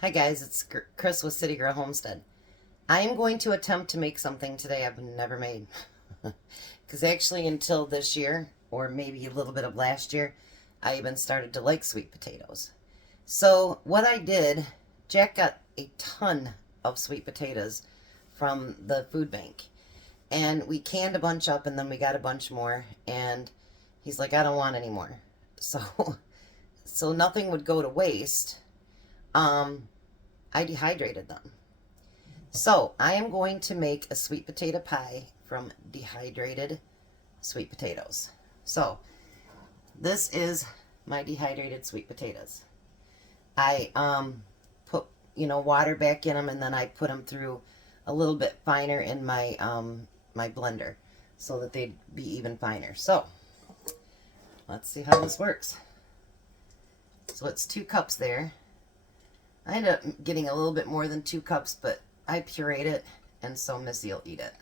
Hi guys, it's Chris with Citygirlhomestead. I am going to attempt to make something today I've never made. Because actually until this year, or maybe a little bit of last year, I even started to like sweet potatoes. So what I did, Jack got a ton of sweet potatoes from the food bank. And we canned a bunch up and then we got a bunch more. And he's like, I don't want any more. So nothing would go to waste. I dehydrated them. So I am going to make a sweet potato pie from dehydrated sweet potatoes. So this is my dehydrated sweet potatoes. I put water back in them, and then I put them through a little bit finer in my my blender so that they'd be even finer. So let's see how this works. So it's 2 cups there. I ended up getting a little bit more than 2 cups, but I pureed it, and so Missy will eat it.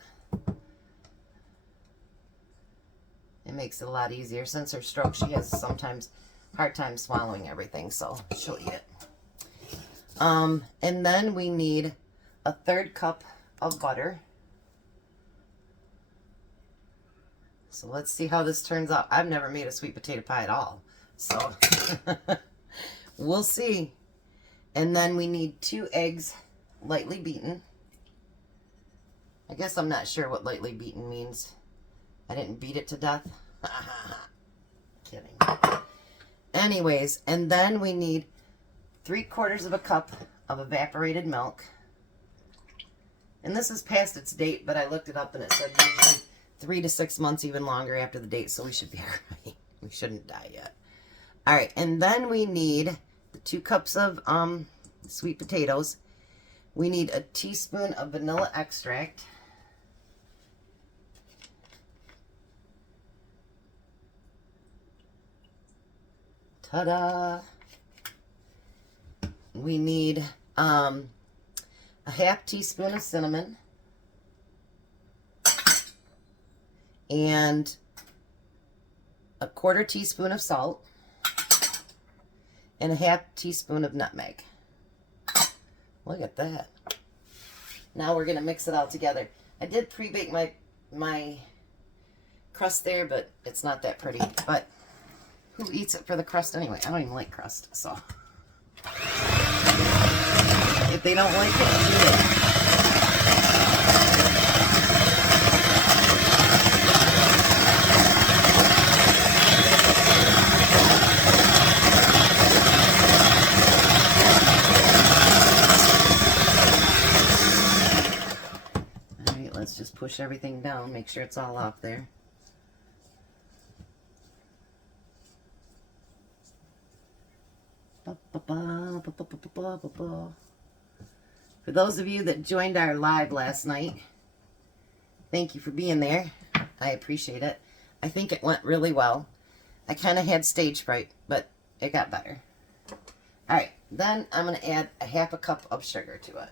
It makes it a lot easier. Since her stroke, she has sometimes hard time swallowing everything, so she'll eat it. And then we need a 1/3 cup of butter. So let's see how this turns out. I've never made a sweet potato pie at all, so we'll see. And then we need 2 eggs, lightly beaten. I guess I'm not sure what lightly beaten means. I didn't beat it to death. Kidding. Anyways, and then we need 3/4 of a cup of evaporated milk. And this is past its date, but I looked it up and it said usually 3 to 6 months, even longer after the date, so we should be all right. We shouldn't die yet. All right, and then we need the 2 cups of sweet potatoes. We need a teaspoon of vanilla extract. Ta-da! We need a 1/2 teaspoon of cinnamon and a 1/4 teaspoon of salt and a 1/2 teaspoon of nutmeg. Look at that. Now we're going to mix it all together. I did pre-bake my crust there, but it's not that pretty. But who eats it for the crust anyway? I don't even like crust, so if they don't like it, eat it. Let's just push everything down, make sure it's all off there. For those of you that joined our live last night, thank you for being there. I appreciate it. I think it went really well. I kind of had stage fright, but it got better. All right, then I'm going to add a 1/2 cup of sugar to it.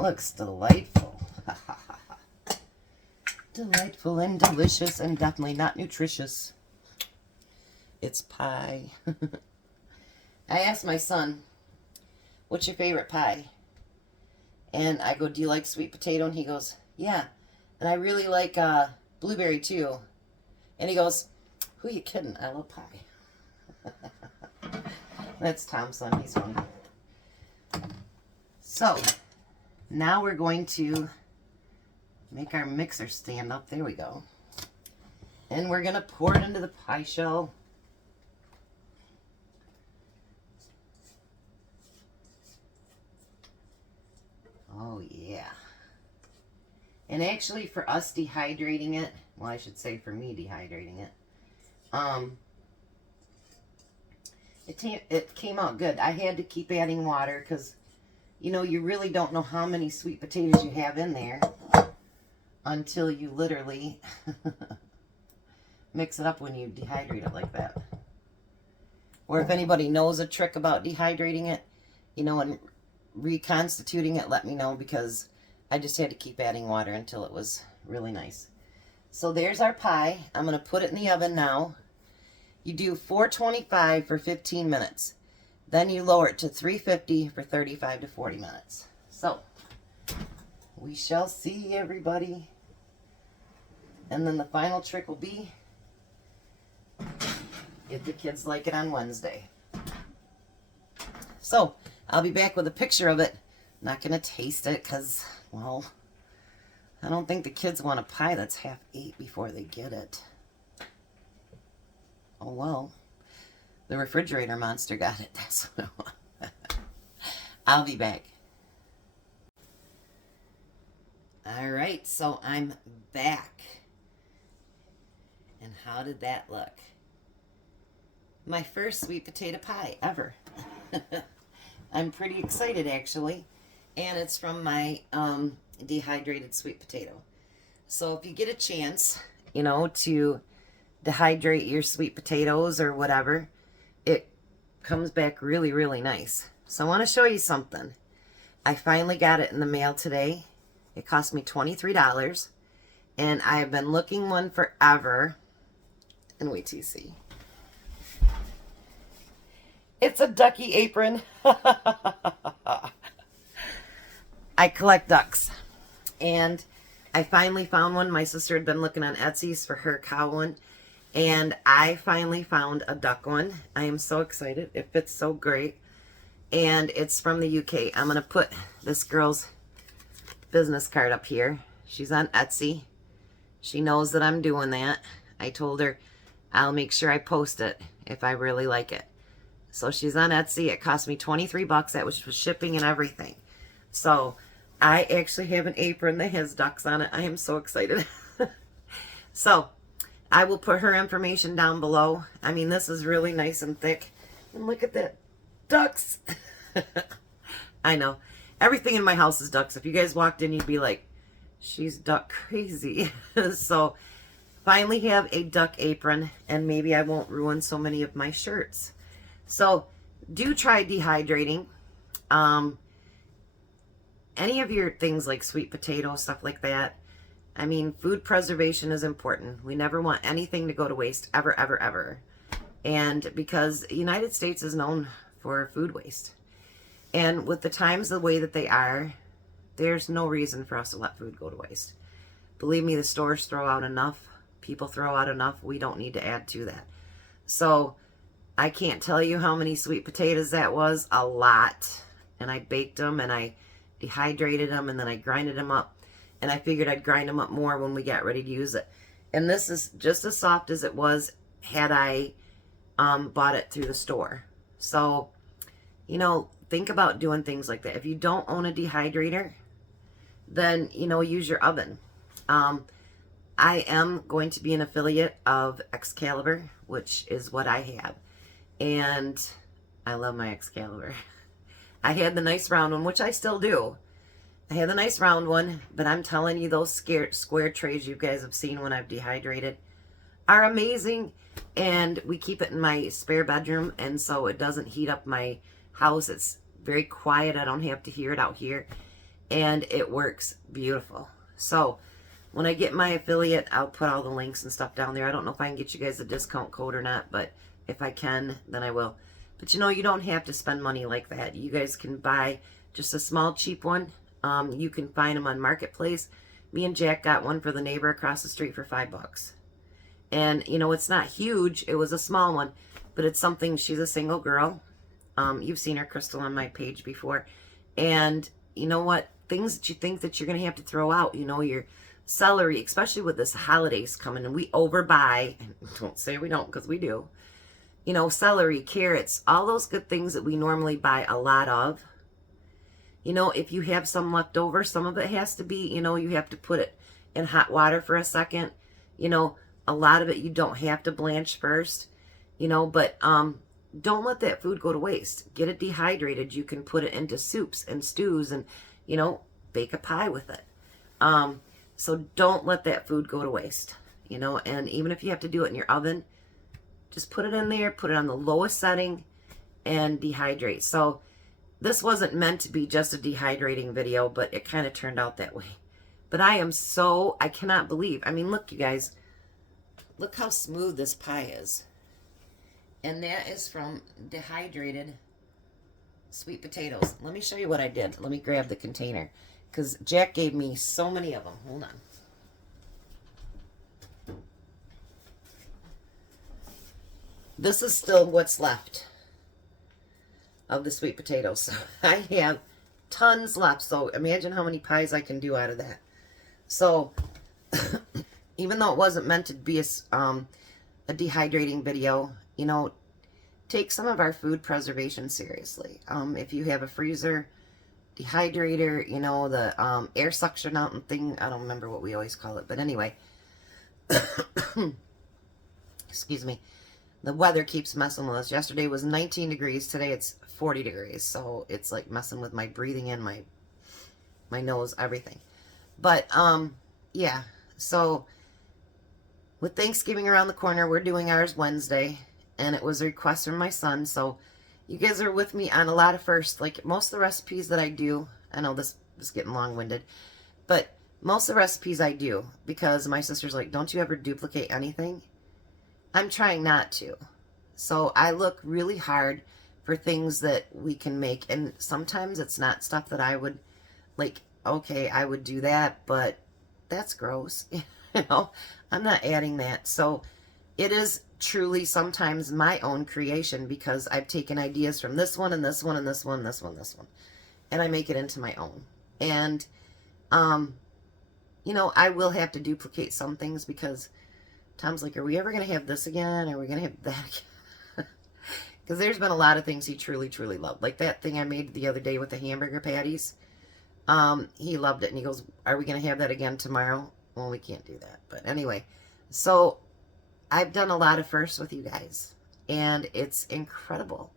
Looks delightful. Delightful and delicious and definitely not nutritious. It's pie. I asked my son, what's your favorite pie? And I go, do you like sweet potato? And he goes, yeah. And I really like blueberry too. And he goes, who are you kidding? I love pie. That's Tom's son. He's funny. So now we're going to make our mixer stand up. There we go. And we're going to pour it into the pie shell. Oh, yeah. And actually, for us dehydrating it, well, I should say for me dehydrating it, it came out good. I had to keep adding water because you really don't know how many sweet potatoes you have in there until you literally mix it up when you dehydrate it like that. Or if anybody knows a trick about dehydrating it, you know, and reconstituting it, let me know, because I just had to keep adding water until it was really nice. So there's our pie. I'm going to put it in the oven now. You do 425 for 15 minutes. Then you lower it to 350 for 35 to 40 minutes. So we shall see, everybody. And then the final trick will be if the kids like it on Wednesday. So I'll be back with a picture of it. Not going to taste it because, well, I don't think the kids want a pie that's half ate before they get it. Oh, well. The refrigerator monster got it. That's what I want. I'll be back. All right, so I'm back. And how did that look? My first sweet potato pie ever. I'm pretty excited, actually. And it's from my dehydrated sweet potato. So if you get a chance, you know, to dehydrate your sweet potatoes or whatever, it comes back really, really nice. So I want to show you something. I finally got it in the mail today. It cost me $23. And I've been looking one forever. And wait till you see. It's a ducky apron. I collect ducks. And I finally found one. My sister had been looking on Etsy's for her cow one. And I finally found a duck one. I am so excited. It fits so great. And it's from the UK. I'm going to put this girl's business card up here. She's on Etsy. She knows that I'm doing that. I told her I'll make sure I post it if I really like it. So she's on Etsy. It cost me 23 bucks. That was shipping and everything. So I actually have an apron that has ducks on it. I am so excited. So I will put her information down below. I mean, this is really nice and thick. And look at that. Ducks. I know. Everything in my house is ducks. If you guys walked in, you'd be like, she's duck crazy. So finally have a duck apron, and maybe I won't ruin so many of my shirts. So do try dehydrating. Any of your things like sweet potato, stuff like that. I mean, food preservation is important. We never want anything to go to waste, ever, ever, ever. And because the United States is known for food waste. And with the times the way that they are, there's no reason for us to let food go to waste. Believe me, the stores throw out enough. People throw out enough. We don't need to add to that. So I can't tell you how many sweet potatoes that was. A lot. And I baked them and I dehydrated them and then I grinded them up. And I figured I'd grind them up more when we got ready to use it. And this is just as soft as it was had I bought it through the store. So, you know, think about doing things like that. If you don't own a dehydrator, then, you know, use your oven. I am going to be an affiliate of Excalibur, which is what I have. And I love my Excalibur. I had the nice round one, which I still do. I had the nice round one, but I'm telling you, those square trays you guys have seen when I've dehydrated are amazing. And we keep it in my spare bedroom, and so it doesn't heat up my house. It's very quiet. I don't have to hear it out here. And it works beautiful. So when I get my affiliate, I'll put all the links and stuff down there. I don't know if I can get you guys a discount code or not, but if I can, then I will. But you know, you don't have to spend money like that. You guys can buy just a small, cheap one. You can find them on Marketplace. Me and Jack got one for the neighbor across the street for $5. And, you know, it's not huge. It was a small one, but it's something. She's a single girl. You've seen her, Crystal, on my page before. And you know what? Things that you think that you're going to have to throw out, you know, your celery, especially with this holidays coming, and we overbuy. Don't say we don't, because we do. You know, celery, carrots, all those good things that we normally buy a lot of. You know, if you have some left over, some of it has to be, you know, you have to put it in hot water for a second. You know, a lot of it you don't have to blanch first, you know, but don't let that food go to waste. Get it dehydrated. You can put it into soups and stews and, you know, bake a pie with it. So don't let that food go to waste. you know, and even if you have to do it in your oven, just put it in there, put it on the lowest setting, and dehydrate. So this wasn't meant to be just a dehydrating video, but it kind of turned out that way. But I cannot believe, I mean, look, you guys, look how smooth this pie is. And that is from dehydrated sweet potatoes. Let me show you what I did. Let me grab the container, because Jack gave me so many of them. Hold on. This is still what's left of the sweet potatoes. So I have tons left. So imagine how many pies I can do out of that. So even though it wasn't meant to be a dehydrating video, you know, take some of our food preservation seriously. If you have a freezer dehydrator, you know, the air suction out and thing, I don't remember what we always call it, but anyway, excuse me, the weather keeps messing with us. Yesterday was 19 degrees, today it's 40 degrees, so it's like messing with my breathing in, my nose, everything. But yeah, so with Thanksgiving around the corner, we're doing ours Wednesday, and it was a request from my son, so you guys are with me on a lot of firsts. Like most of the recipes that I do, I know this is getting long-winded, but most of the recipes I do, because my sister's like, don't you ever duplicate anything? I'm trying not to. So I look really hard for things that we can make, and sometimes it's not stuff that I would, like, okay, I would do that, but that's gross. You know, I'm not adding that. So it is truly sometimes my own creation, because I've taken ideas from this one and this one and this one, this one, this one, and I make it into my own. And, you know, I will have to duplicate some things, because Tom's like, are we ever going to have this again? Are we going to have that again? Because there's been a lot of things he truly, truly loved. Like that thing I made the other day with the hamburger patties. He loved it, and he goes, are we going to have that again tomorrow? Well, we can't do that. But anyway, so I've done a lot of firsts with you guys, and it's incredible,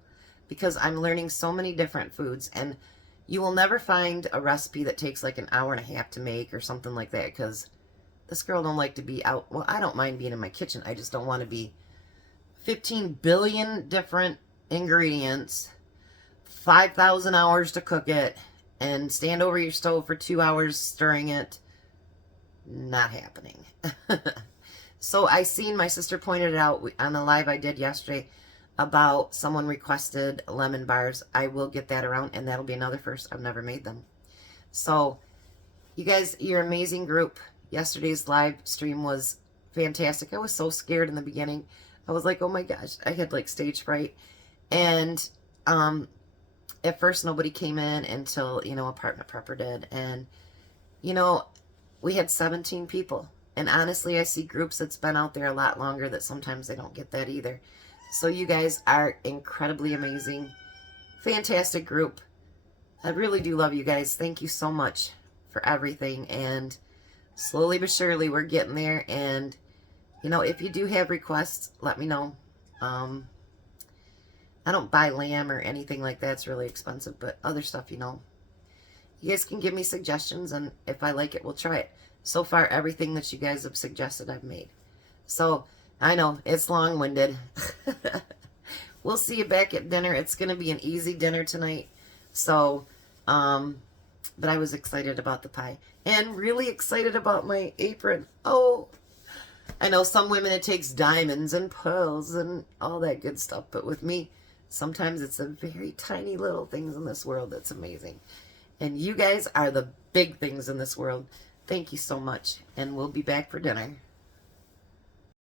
because I'm learning so many different foods, and you will never find a recipe that takes like an hour and a half to make or something like that, because this girl don't like to be out. Well, I don't mind being in my kitchen. I just don't want to be 15 billion different ingredients, 5,000 hours to cook it, and stand over your stove for 2 hours stirring it. Not happening. So I seen, my sister pointed it out on the live I did yesterday about someone requested lemon bars. I will get that around, and that'll be another first. I've never made them. So you guys, you're an amazing group. Yesterday's live stream was fantastic. I was so scared in the beginning. I was like, oh my gosh, I had like stage fright. And at first nobody came in until, you know, Apartment Prepper did. And, you know, we had 17 people. And honestly, I see groups that's been out there a lot longer that sometimes they don't get that either. So you guys are incredibly amazing. Fantastic group. I really do love you guys. Thank you so much for everything. And slowly but surely, we're getting there. And, you know, if you do have requests, let me know. I don't buy lamb or anything like that. It's really expensive. But other stuff, you know. You guys can give me suggestions, and if I like it, we'll try it. So far, everything that you guys have suggested, I've made. So, I know, it's long-winded. We'll see you back at dinner. It's going to be an easy dinner tonight. So, but I was excited about the pie. And really excited about my apron. Oh, I know some women, it takes diamonds and pearls and all that good stuff. But with me, sometimes it's the very tiny little things in this world that's amazing. And you guys are the big things in this world. Thank you so much. And we'll be back for dinner.